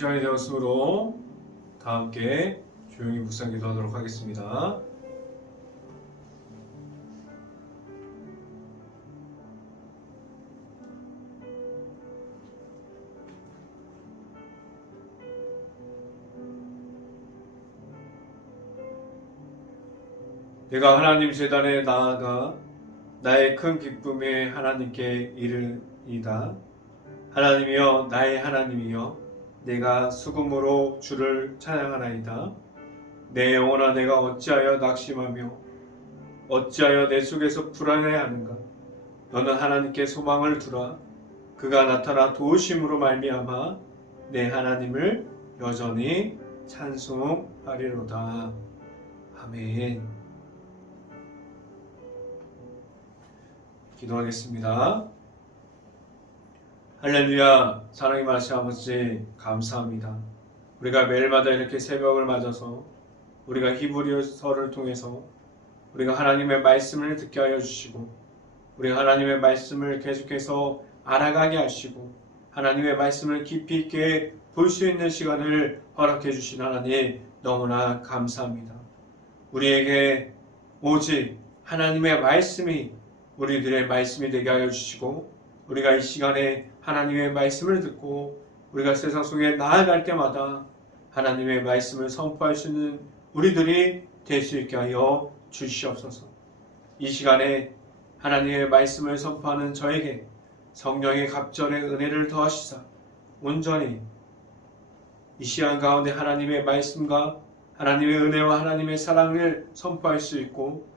시간이 되었으므로 다 함께 조용히 묵상 기도하도록 하겠습니다. 내가 하나님 제단에 나아가 나의 큰 기쁨에 하나님께 이르리이다. 하나님이여, 나의 하나님이여, 내가 수금으로 주를 찬양하나이다. 내 영혼아, 내가 어찌하여 낙심하며 어찌하여 내 속에서 불안해하는가. 너는 하나님께 소망을 두라. 그가 나타나 도우심으로 말미암아 내 하나님을 여전히 찬송하리로다. 아멘. 기도하겠습니다. 할렐루야. 사랑의 말씀 아버지, 감사합니다. 우리가 매일마다 이렇게 새벽을 맞아서 우리가 히브리서를 통해서 우리가 하나님의 말씀을 듣게 하여 주시고, 우리가 하나님의 말씀을 계속해서 알아가게 하시고, 하나님의 말씀을 깊이 있게 볼 수 있는 시간을 허락해 주신 하나님, 너무나 감사합니다. 우리에게 오직 하나님의 말씀이 우리들의 말씀이 되게 하여 주시고, 우리가 이 시간에 하나님의 말씀을 듣고 우리가 세상 속에 나아갈 때마다 하나님의 말씀을 선포할 수 있는 우리들이 될 수 있게 하여 주시옵소서. 이 시간에 하나님의 말씀을 선포하는 저에게 성령의 갑절의 은혜를 더하시사 온전히 이 시간 가운데 하나님의 말씀과 하나님의 은혜와 하나님의 사랑을 선포할 수 있고,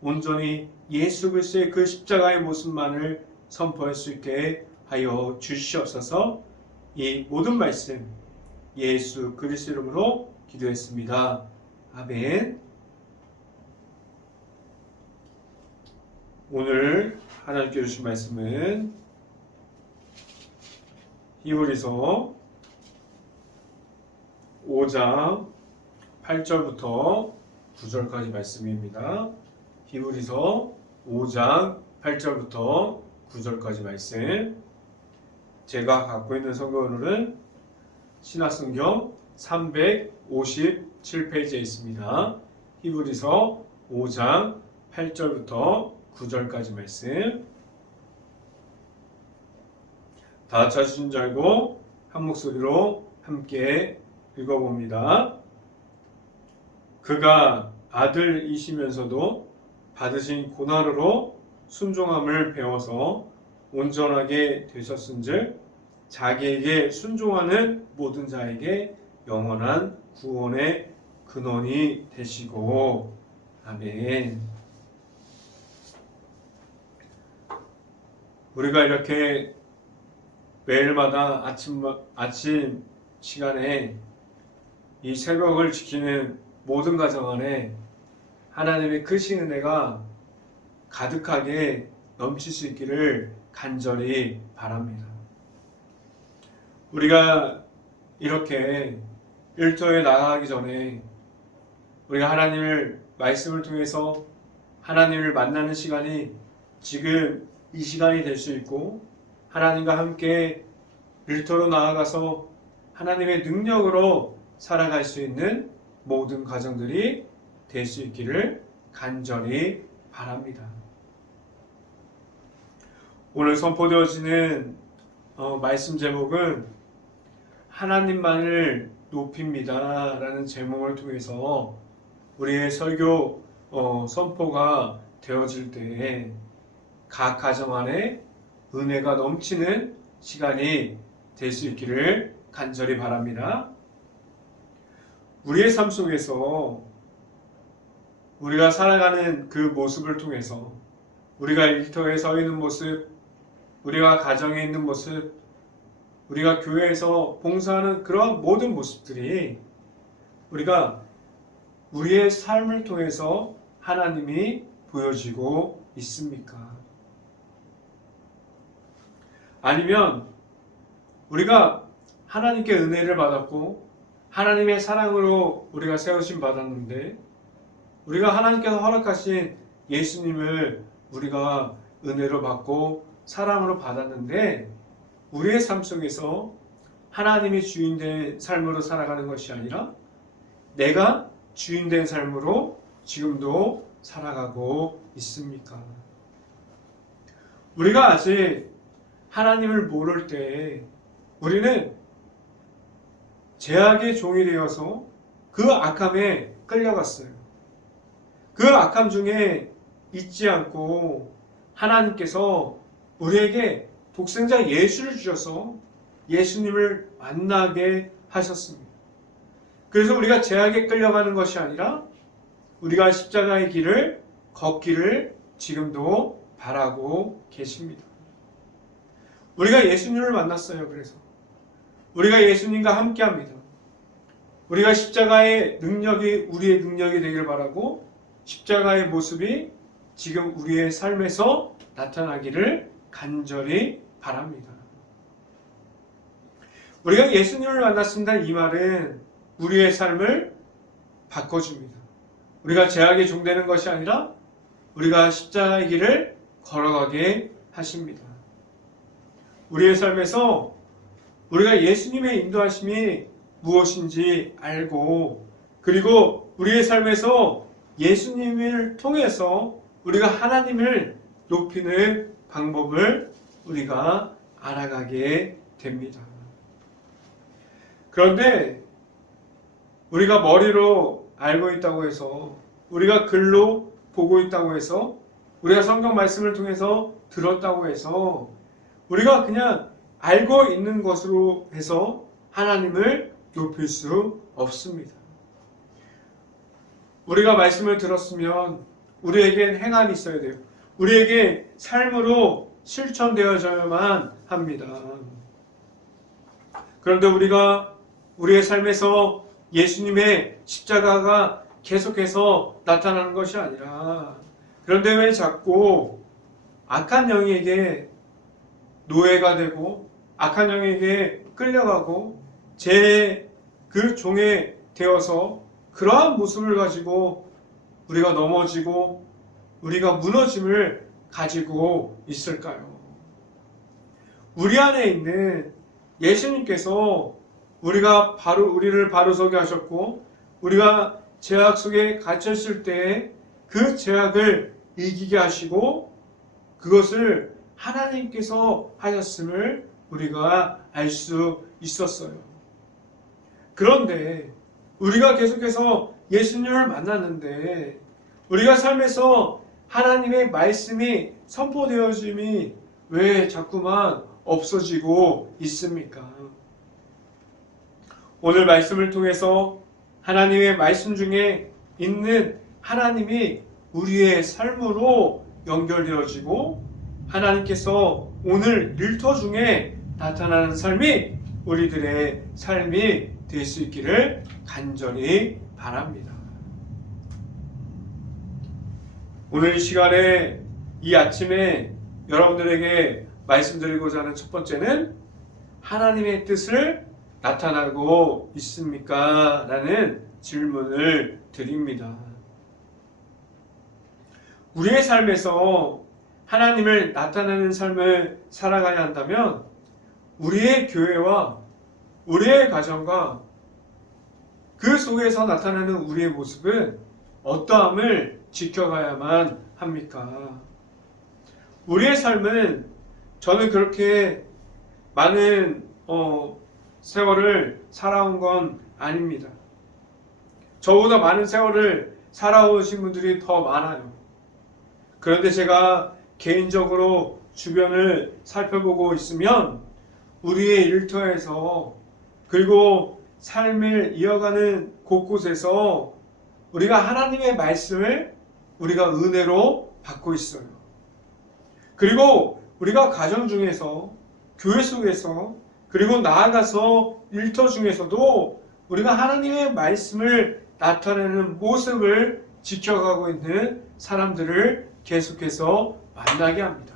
온전히 예수 그리스도의 그 십자가의 모습만을 선포할 수 있게 하여 주시옵소서. 이 모든 말씀 예수 그리스도 이름으로 기도했습니다. 아멘. 오늘 하나님께 주신 말씀은 히브리서 5장 8절부터 9절까지 말씀입니다. 히브리서 5장 8절부터 9절까지 말씀. 제가 갖고 있는 성경으로는 신약성경 357페이지에 있습니다. 히브리서 5장 8절부터 9절까지 말씀. 다 찾으신 줄 알고 한 목소리로 함께 읽어봅니다. 그가 아들이시면서도 받으신 고난으로 순종함을 배워서 온전하게 되셨은즉 자기에게 순종하는 모든 자에게 영원한 구원의 근원이 되시고. 아멘. 우리가 이렇게 매일마다 아침 시간에 이 새벽을 지키는 모든 가정 안에 하나님의 크신 은혜가 가득하게 넘칠 수 있기를 간절히 바랍니다. 우리가 이렇게 일터에 나가기 전에 우리가 하나님을 말씀을 통해서 하나님을 만나는 시간이 지금 이 시간이 될 수 있고, 하나님과 함께 일터로 나아가서 하나님의 능력으로 살아갈 수 있는 모든 가정들이 될 수 있기를 간절히 바랍니다. 오늘 선포되어지는 말씀 제목은 하나님만을 높입니다 라는 제목을 통해서 우리의 설교 선포가 되어질 때 각 가정 안에 은혜가 넘치는 시간이 될 수 있기를 간절히 바랍니다. 우리의 삶 속에서 우리가 살아가는 그 모습을 통해서 우리가 일터에 서 있는 모습, 우리가 가정에 있는 모습, 우리가 교회에서 봉사하는 그런 모든 모습들이 우리가 우리의 삶을 통해서 하나님이 보여지고 있습니까? 아니면 우리가 하나님께 은혜를 받았고 하나님의 사랑으로 우리가 세우심 받았는데, 우리가 하나님께서 허락하신 예수님을 우리가 은혜로 받고 사랑으로 받았는데, 우리의 삶 속에서 하나님이 주인된 삶으로 살아가는 것이 아니라 내가 주인된 삶으로 지금도 살아가고 있습니까? 우리가 아직 하나님을 모를 때 우리는 죄악의 종이 되어서 그 악함에 끌려갔어요. 그 악함 중에 잊지 않고 하나님께서 우리에게 독생자 예수를 주셔서 예수님을 만나게 하셨습니다. 그래서 우리가 죄악에 끌려가는 것이 아니라 우리가 십자가의 길을 걷기를 지금도 바라고 계십니다. 우리가 예수님을 만났어요. 그래서 우리가 예수님과 함께합니다. 우리가 십자가의 능력이 우리의 능력이 되길 바라고 십자가의 모습이 지금 우리의 삶에서 나타나기를 간절히 바랍니다. 우리가 예수님을 만났습니다. 이 말은 우리의 삶을 바꿔줍니다. 우리가 죄악에 종되는 것이 아니라 우리가 십자가의 길을 걸어가게 하십니다. 우리의 삶에서 우리가 예수님의 인도하심이 무엇인지 알고 그리고 우리의 삶에서 예수님을 통해서 우리가 하나님을 높이는 방법을 우리가 알아가게 됩니다. 그런데 우리가 머리로 알고 있다고 해서 우리가 글로 보고 있다고 해서 우리가 성경 말씀을 통해서 들었다고 해서 우리가 그냥 알고 있는 것으로 해서 하나님을 높일 수 없습니다. 우리가 말씀을 들었으면 우리에겐 행함이 있어야 돼요. 우리에게 삶으로 실천되어져야만 합니다. 그런데 우리가 우리의 삶에서 예수님의 십자가가 계속해서 나타나는 것이 아니라 그런데 왜 자꾸 악한 영에게 노예가 되고 악한 영에게 끌려가고 그 종에 되어서 그러한 모습을 가지고 우리가 넘어지고 우리가 무너짐을 가지고 있을까요? 우리 안에 있는 예수님께서 우리를 바로 서게 하셨고 우리가 죄악 속에 갇혔을 때 그 죄악을 이기게 하시고 그것을 하나님께서 하셨음을 우리가 알 수 있었어요. 그런데 우리가 계속해서 예수님을 만났는데 우리가 삶에서 하나님의 말씀이 선포되어짐이 왜 자꾸만 없어지고 있습니까? 오늘 말씀을 통해서 하나님의 말씀 중에 있는 하나님이 우리의 삶으로 연결되어지고 하나님께서 오늘 일터 중에 나타나는 삶이 우리들의 삶이 될 수 있기를 간절히 바랍니다. 오늘 이 시간에 이 아침에 여러분들에게 말씀드리고자 하는 첫 번째는 하나님의 뜻을 나타나고 있습니까? 라는 질문을 드립니다. 우리의 삶에서 하나님을 나타내는 삶을 살아가야 한다면 우리의 교회와 우리의 가정과 그 속에서 나타나는 우리의 모습은 어떠함을 지켜가야만 합니까? 우리의 삶은 저는 그렇게 많은 세월을 살아온 건 아닙니다. 저보다 많은 세월을 살아오신 분들이 더 많아요. 그런데 제가 개인적으로 주변을 살펴보고 있으면 우리의 일터에서 그리고 삶을 이어가는 곳곳에서 우리가 하나님의 말씀을 우리가 은혜로 받고 있어요. 그리고 우리가 가정 중에서 교회 속에서 그리고 나아가서 일터 중에서도 우리가 하나님의 말씀을 나타내는 모습을 지켜가고 있는 사람들을 계속해서 만나게 합니다.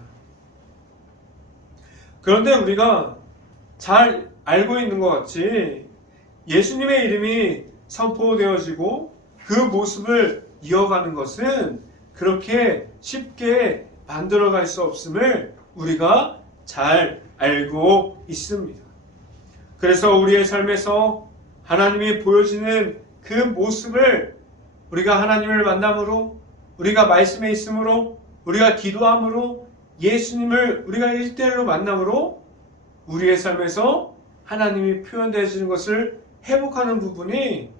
그런데 우리가 잘 알고 있는 것 같이 예수님의 이름이 선포되어지고 그 모습을 이어가는 것은 그렇게 쉽게 만들어갈 수 없음을 우리가 잘 알고 있습니다. 그래서 우리의 삶에서 하나님이 보여지는 그 모습을 우리가 하나님을 만남으로, 우리가 말씀에 있음으로, 우리가 기도함으로, 예수님을 우리가 1대1로 만남으로 우리의 삶에서 하나님이 표현되어지는 것을 회복하는 부분이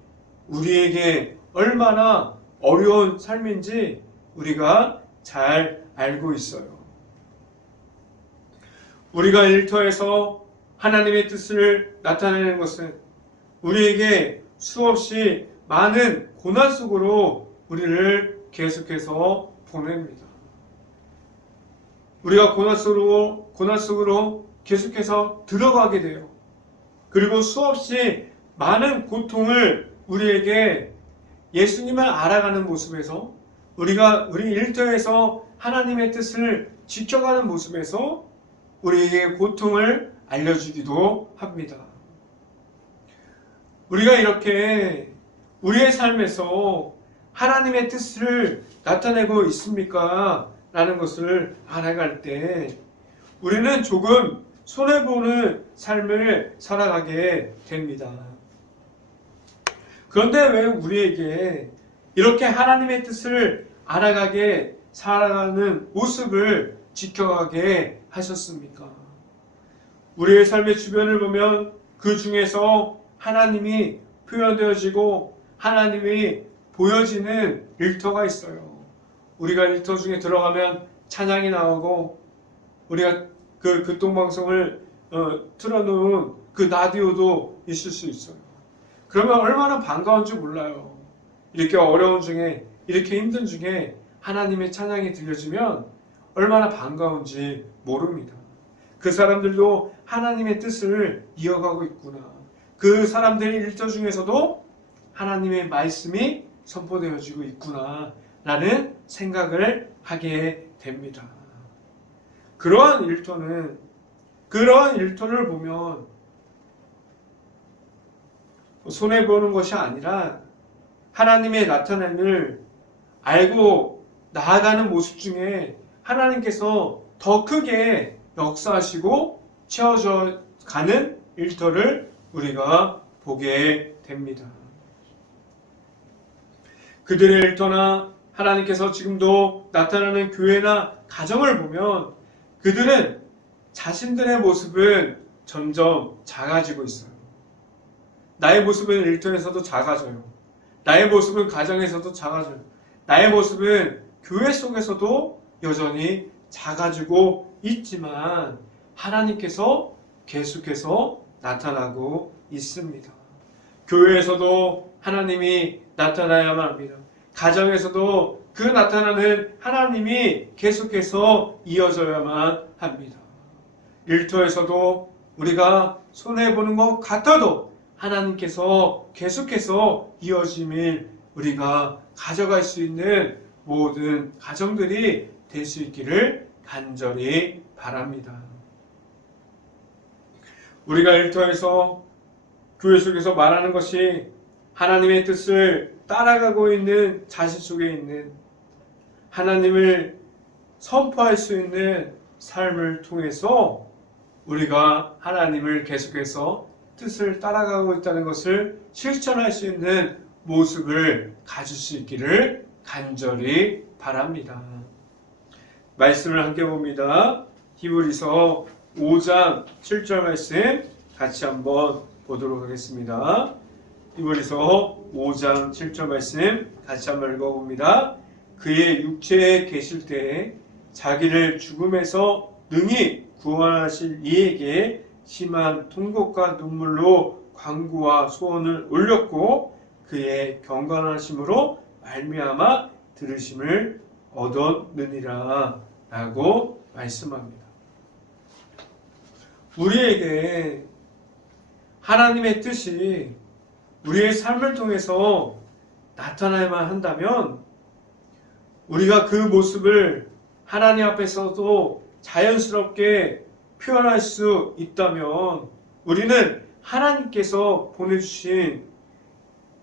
우리에게 얼마나 어려운 삶인지 우리가 잘 알고 있어요. 우리가 일터에서 하나님의 뜻을 나타내는 것은 우리에게 수없이 많은 고난 속으로 우리를 계속해서 보냅니다. 우리가 고난 속으로 계속해서 들어가게 돼요. 그리고 수없이 많은 고통을 우리에게 예수님을 알아가는 모습에서 우리 일터에서 하나님의 뜻을 지켜가는 모습에서 우리에게 고통을 알려주기도 합니다. 우리가 이렇게 우리의 삶에서 하나님의 뜻을 나타내고 있습니까? 라는 것을 알아갈 때 우리는 조금 손해보는 삶을 살아가게 됩니다. 그런데 왜 우리에게 이렇게 하나님의 뜻을 알아가게 살아가는 모습을 지켜가게 하셨습니까? 우리의 삶의 주변을 보면 그 중에서 하나님이 표현되어지고 하나님이 보여지는 일터가 있어요. 우리가 일터 중에 들어가면 찬양이 나오고 우리가 그 교통방송을 틀어놓은 그 라디오도 있을 수 있어요. 그러면 얼마나 반가운지 몰라요. 이렇게 어려운 중에, 이렇게 힘든 중에 하나님의 찬양이 들려주면 얼마나 반가운지 모릅니다. 그 사람들도 하나님의 뜻을 이어가고 있구나. 그 사람들의 일터 중에서도 하나님의 말씀이 선포되어지고 있구나 라는 생각을 하게 됩니다. 그러한 일터를 보면 손해보는 것이 아니라 하나님의 나타남을 알고 나아가는 모습 중에 하나님께서 더 크게 역사하시고 채워져 가는 일터를 우리가 보게 됩니다. 그들의 일터나 하나님께서 지금도 나타나는 교회나 가정을 보면 그들은 자신들의 모습은 점점 작아지고 있어요. 나의 모습은 일터에서도 작아져요. 나의 모습은 가정에서도 작아져요. 나의 모습은 교회 속에서도 여전히 작아지고 있지만 하나님께서 계속해서 나타나고 있습니다. 교회에서도 하나님이 나타나야만 합니다. 가정에서도 그 나타나는 하나님이 계속해서 이어져야만 합니다. 일터에서도 우리가 손해보는 것 같아도 하나님께서 계속해서 이어짐을 우리가 가져갈 수 있는 모든 가정들이 될 수 있기를 간절히 바랍니다. 우리가 일터에서 교회 속에서 말하는 것이 하나님의 뜻을 따라가고 있는 자신 속에 있는 하나님을 선포할 수 있는 삶을 통해서 우리가 하나님을 계속해서 뜻을 따라가고 있다는 것을 실천할 수 있는 모습을 가질 수 있기를 간절히 바랍니다. 말씀을 함께 봅니다. 히브리서 5장 7절 말씀 같이 한번 보도록 하겠습니다. 히브리서 5장 7절 말씀 같이 한번 읽어봅니다. 그의 육체에 계실 때에 자기를 죽음에서 능히 구원하실 이에게 심한 통곡과 눈물로 간구와 소원을 올렸고 그의 경건하심으로 말미암아 들으심을 얻었느니라 라고 말씀합니다. 우리에게 하나님의 뜻이 우리의 삶을 통해서 나타나야만 한다면 우리가 그 모습을 하나님 앞에서도 자연스럽게 표현할 수 있다면 우리는 하나님께서 보내주신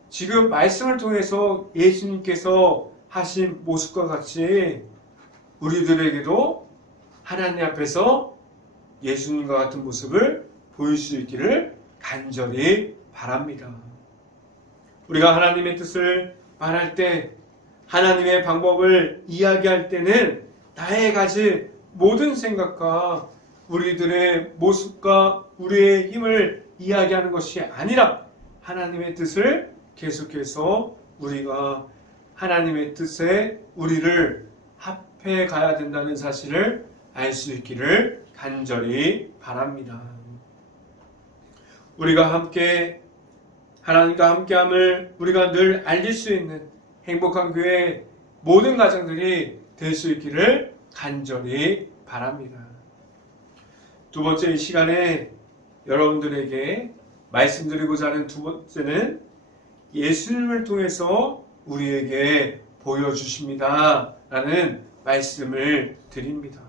지금 말씀을 통해서 예수님께서 하신 모습과 같이 우리들에게도 하나님 앞에서 예수님과 같은 모습을 보일 수 있기를 간절히 바랍니다. 우리가 하나님의 뜻을 말할 때, 하나님의 방법을 이야기할 때는 나의 가진 모든 생각과 우리들의 모습과 우리의 힘을 이야기하는 것이 아니라 하나님의 뜻을 계속해서 우리가 하나님의 뜻에 우리를 합해 가야 된다는 사실을 알 수 있기를 간절히 바랍니다. 우리가 함께 하나님과 함께함을 우리가 늘 알릴 수 있는 행복한 교회 모든 가정들이 될 수 있기를 간절히 바랍니다. 두 번째 이 시간에 여러분들에게 말씀드리고자 하는 두 번째는 예수님을 통해서 우리에게 보여주십니다 라는 말씀을 드립니다.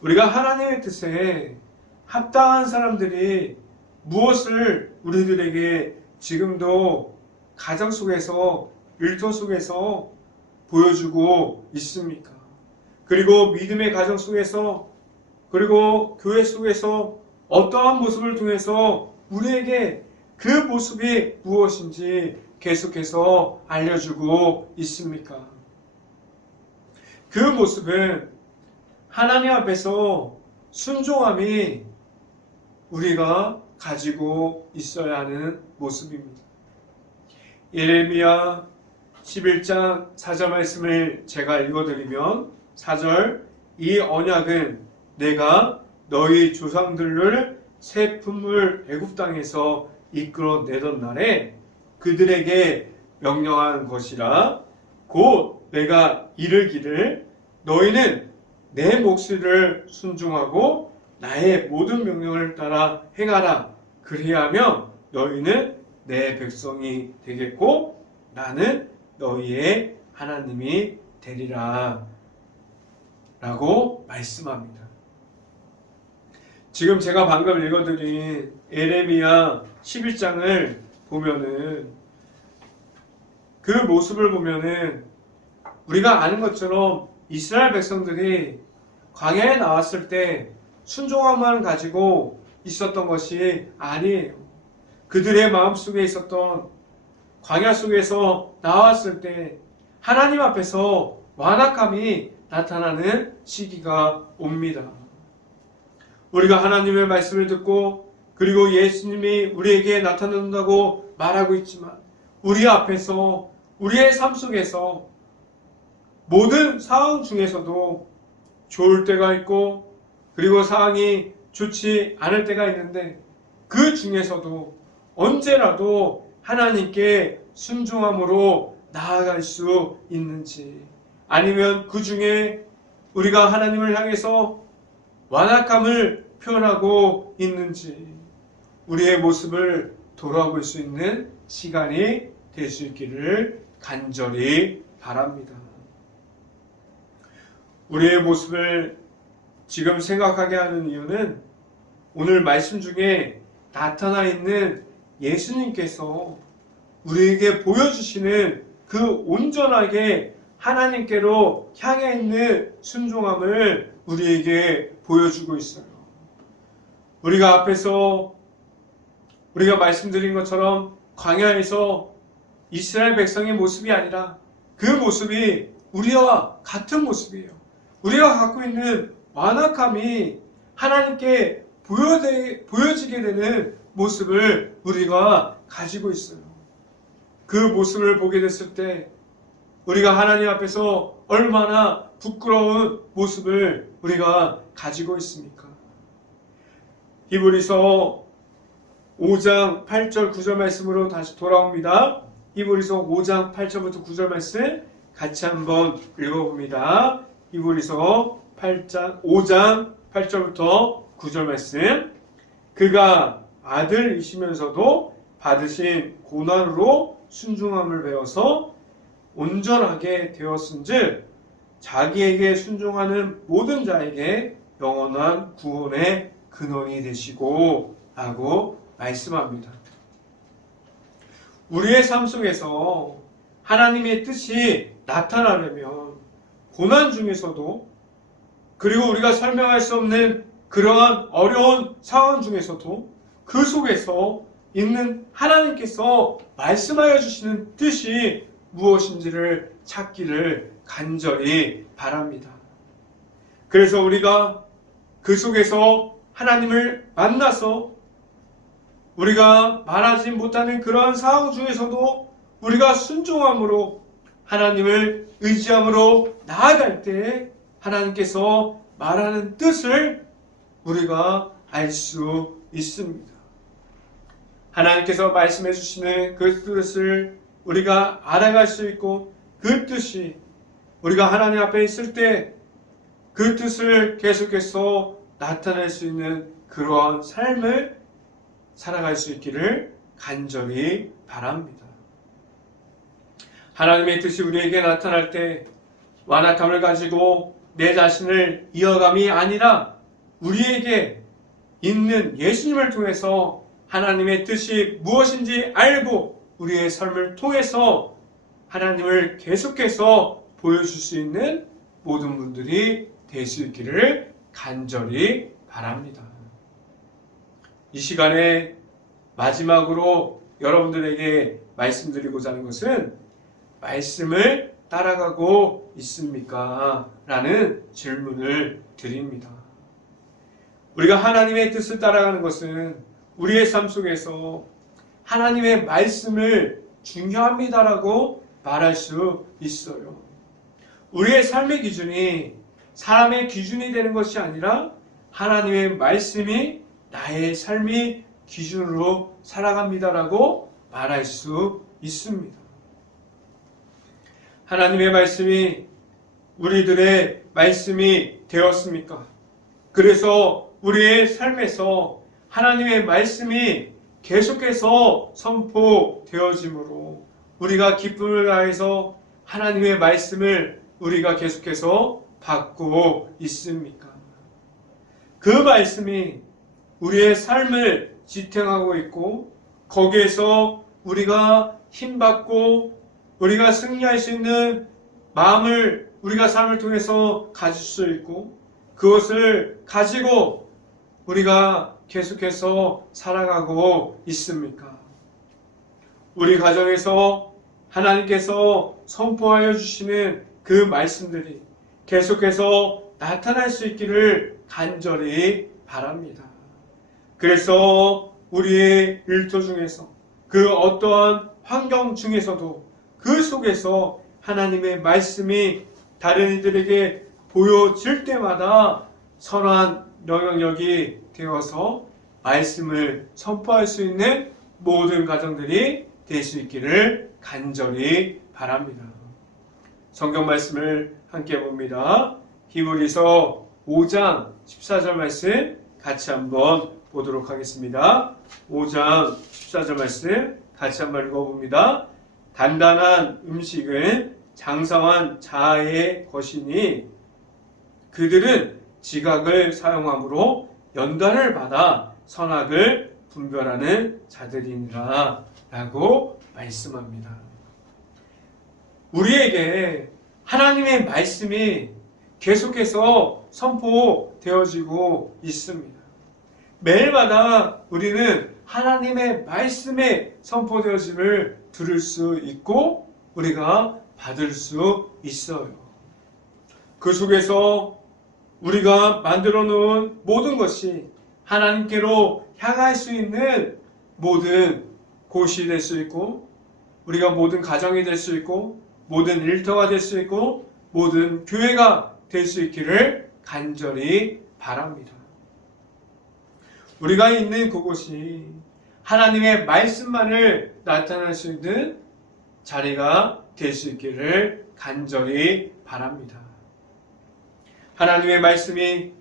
우리가 하나님의 뜻에 합당한 사람들이 무엇을 우리들에게 지금도 가정 속에서 일터 속에서 보여주고 있습니까? 그리고 믿음의 가정 속에서 그리고 교회 속에서 어떠한 모습을 통해서 우리에게 그 모습이 무엇인지 계속해서 알려주고 있습니까? 그 모습은 하나님 앞에서 순종함이 우리가 가지고 있어야 하는 모습입니다. 예레미야 11장 4절 말씀을 제가 읽어드리면 4절 이 언약은 내가 너희 조상들을 새 품을 애굽 땅에서 이끌어내던 날에 그들에게 명령한 것이라 곧 내가 이르기를 너희는 내 목소리를 순종하고 나의 모든 명령을 따라 행하라 그리하면 너희는 내 백성이 되겠고 나는 너희의 하나님이 되리라 라고 말씀합니다. 지금 제가 방금 읽어드린 예레미야 11장을 보면은 그 모습을 보면은 우리가 아는 것처럼 이스라엘 백성들이 광야에 나왔을 때 순종함만 가지고 있었던 것이 아니에요. 그들의 마음속에 있었던 광야 속에서 나왔을 때 하나님 앞에서 완악함이 나타나는 시기가 옵니다. 우리가 하나님의 말씀을 듣고 그리고 예수님이 우리에게 나타난다고 말하고 있지만 우리 앞에서 우리의 삶 속에서 모든 상황 중에서도 좋을 때가 있고 그리고 상황이 좋지 않을 때가 있는데 그 중에서도 언제라도 하나님께 순종함으로 나아갈 수 있는지 아니면 그 중에 우리가 하나님을 향해서 완악함을 표현하고 있는지 우리의 모습을 돌아볼 수 있는 시간이 될 수 있기를 간절히 바랍니다. 우리의 모습을 지금 생각하게 하는 이유는 오늘 말씀 중에 나타나 있는 예수님께서 우리에게 보여주시는 그 온전하게 하나님께로 향해 있는 순종함을 우리에게 보여주고 있어요. 우리가 앞에서 우리가 말씀드린 것처럼 광야에서 이스라엘 백성의 모습이 아니라 그 모습이 우리와 같은 모습이에요. 우리가 갖고 있는 완악함이 하나님께 보여지게 되는 모습을 우리가 가지고 있어요. 그 모습을 보게 됐을 때 우리가 하나님 앞에서 얼마나 부끄러운 모습을 우리가 가지고 있습니까? 히브리서 5장 8절 9절 말씀으로 다시 돌아옵니다. 히브리서 5장 8절부터 9절 말씀 같이 한번 읽어봅니다. 히브리서 5장 8절부터 9절 말씀 그가 아들이시면서도 받으신 고난으로 순종함을 배워서 온전하게 되었은즉 자기에게 순종하는 모든 자에게 영원한 구원의 근원이 되시고 라고 말씀합니다. 우리의 삶 속에서 하나님의 뜻이 나타나려면 고난 중에서도 그리고 우리가 설명할 수 없는 그러한 어려운 상황 중에서도 그 속에서 있는 하나님께서 말씀하여 주시는 뜻이 무엇인지를 찾기를 간절히 바랍니다. 그래서 우리가 그 속에서 하나님을 만나서 우리가 말하지 못하는 그러한 상황 중에서도 우리가 순종함으로 하나님을 의지함으로 나아갈 때 하나님께서 말하는 뜻을 우리가 알 수 있습니다. 하나님께서 말씀해 주시는 그 뜻을 우리가 알아갈 수 있고 그 뜻이 우리가 하나님 앞에 있을 때 그 뜻을 계속해서 나타낼 수 있는 그러한 삶을 살아갈 수 있기를 간절히 바랍니다. 하나님의 뜻이 우리에게 나타날 때 완악함을 가지고 내 자신을 이어감이 아니라 우리에게 있는 예수님을 통해서 하나님의 뜻이 무엇인지 알고 우리의 삶을 통해서 하나님을 계속해서 보여줄 수 있는 모든 분들이 될 수 있기를 간절히 바랍니다. 이 시간에 마지막으로 여러분들에게 말씀드리고자 하는 것은 말씀을 따라가고 있습니까? 라는 질문을 드립니다. 우리가 하나님의 뜻을 따라가는 것은 우리의 삶 속에서 하나님의 말씀을 중요합니다라고 말할 수 있어요. 우리의 삶의 기준이 사람의 기준이 되는 것이 아니라 하나님의 말씀이 나의 삶의 기준으로 살아갑니다라고 말할 수 있습니다. 하나님의 말씀이 우리들의 말씀이 되었습니까? 그래서 우리의 삶에서 하나님의 말씀이 계속해서 선포되어지므로 우리가 기쁨을 다해서 하나님의 말씀을 우리가 계속해서 받고 있습니까? 그 말씀이 우리의 삶을 지탱하고 있고 거기에서 우리가 힘받고 우리가 승리할 수 있는 마음을 우리가 삶을 통해서 가질 수 있고 그것을 가지고 우리가 계속해서 살아가고 있습니까? 우리 가정에서 하나님께서 선포하여 주시는 그 말씀들이 계속해서 나타날 수 있기를 간절히 바랍니다. 그래서 우리의 일터 중에서 그 어떠한 환경 중에서도 그 속에서 하나님의 말씀이 다른 이들에게 보여질 때마다 선한 영향력이 되어서 말씀을 선포할 수 있는 모든 가정들이 될 수 있기를 간절히 바랍니다. 성경 말씀을 함께 봅니다. 히브리서 5장 14절 말씀 같이 한번 보도록 하겠습니다. 5장 14절 말씀 같이 한번 읽어봅니다. 단단한 음식은 장성한 자아의 것이니 그들은 지각을 사용함으로 연단을 받아 선악을 분별하는 자들이니라 라고 말씀합니다. 우리에게 하나님의 말씀이 계속해서 선포되어지고 있습니다. 매일마다 우리는 하나님의 말씀에 선포되어짐을 들을 수 있고 우리가 받을 수 있어요. 그 속에서 우리가 만들어 놓은 모든 것이 하나님께로 향할 수 있는 모든 곳이 될 수 있고 우리가 모든 가정이 될 수 있고 모든 일터가 될 수 있고 모든 교회가 될 수 있기를 간절히 바랍니다. 우리가 있는 그곳이 하나님의 말씀만을 나타낼 수 있는 자리가 될 수 있기를 간절히 바랍니다. 하나님의 말씀이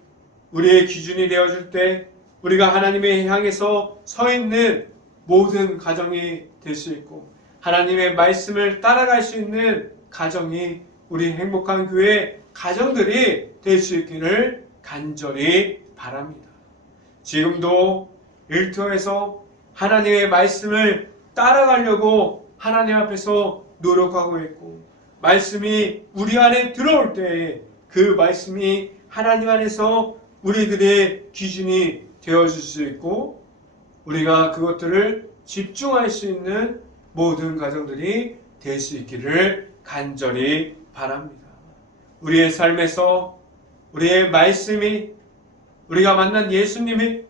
우리의 기준이 되어줄 때 우리가 하나님의 향해서 서 있는 모든 가정이 될 수 있고 하나님의 말씀을 따라갈 수 있는 가정이 우리 행복한 교회 가정들이 될 수 있기를 간절히 바랍니다. 지금도 일터에서 하나님의 말씀을 따라가려고 하나님 앞에서 노력하고 있고 말씀이 우리 안에 들어올 때 그 말씀이 하나님 안에서 우리들의 기준이 되어줄 수 있고 우리가 그것들을 집중할 수 있는 모든 가정들이 될 수 있기를 간절히 바랍니다. 우리의 삶에서 우리의 말씀이, 우리가 만난 예수님이,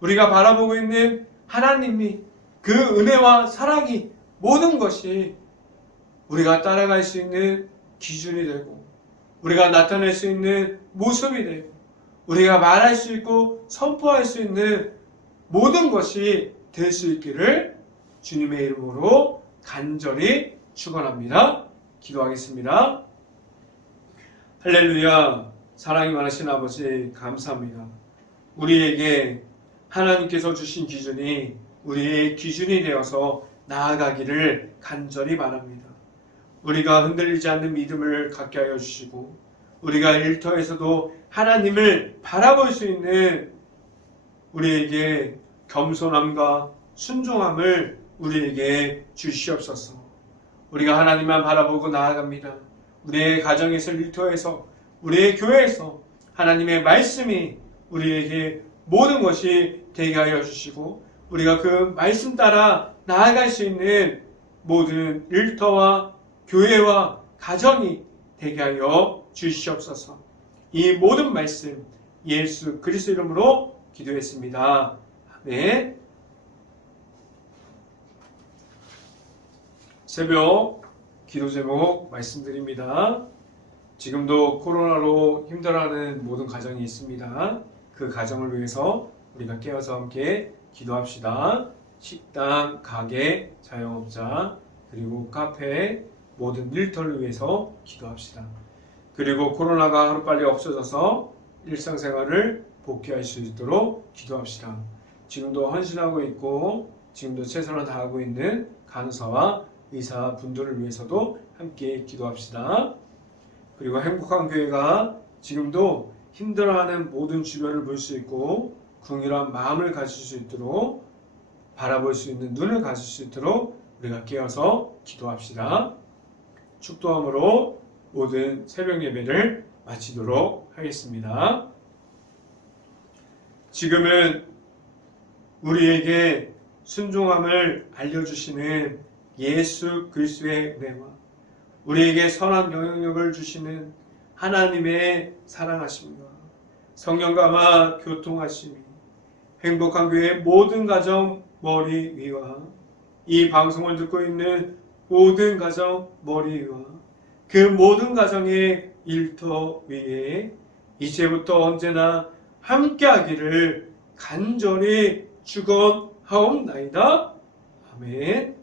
우리가 바라보고 있는 하나님이, 그 은혜와 사랑이, 모든 것이 우리가 따라갈 수 있는 기준이 되고, 우리가 나타낼 수 있는 모습이 되고, 우리가 말할 수 있고 선포할 수 있는 모든 것이 될 수 있기를 주님의 이름으로 간절히 축원합니다. 기도하겠습니다. 할렐루야. 사랑이 많으신 아버지 감사합니다. 우리에게 하나님께서 주신 기준이 우리의 기준이 되어서 나아가기를 간절히 바랍니다. 우리가 흔들리지 않는 믿음을 갖게 하여 주시고, 우리가 일터에서도 하나님을 바라볼 수 있는 우리에게 겸손함과 순종함을 우리에게 주시옵소서. 우리가 하나님만 바라보고 나아갑니다. 우리의 가정에서, 일터에서, 우리의 교회에서 하나님의 말씀이 우리에게 모든 것이 되게 하여 주시고, 우리가 그 말씀 따라 나아갈 수 있는 모든 일터와 교회와 가정이 되게 하여 주시옵소서. 이 모든 말씀 예수 그리스도 이름으로 기도했습니다. 아멘. 새벽 기도 제목 말씀드립니다. 지금도 코로나로 힘들어하는 모든 가정이 있습니다. 그 가정을 위해서 우리가 깨어서 함께 기도합시다. 식당, 가게, 자영업자, 그리고 카페, 모든 일터를 위해서 기도합시다. 그리고 코로나가 하루빨리 없어져서 일상생활을 복귀할 수 있도록 기도합시다. 지금도 헌신하고 있고 지금도 최선을 다하고 있는 간호사와 의사분들을 위해서도 함께 기도합시다. 그리고 행복한 교회가 지금도 힘들어하는 모든 주변을 볼 수 있고 긍휼한 마음을 가질 수 있도록, 바라볼 수 있는 눈을 가질 수 있도록 우리가 깨어서 기도합시다. 축도함으로 모든 새벽 예배를 마치도록 하겠습니다. 지금은 우리에게 순종함을 알려주시는 예수 그리스도의 은혜와 우리에게 선한 영향력을 주시는 하나님의 사랑하심과 성령과 교통하심이 행복한 교회의 모든 가정 머리 위와 이 방송을 듣고 있는 모든 가정 머리 위와 그 모든 가정의 일터 위에 이제부터 언제나 함께하기를 간절히 축원하옵나이다. 아멘.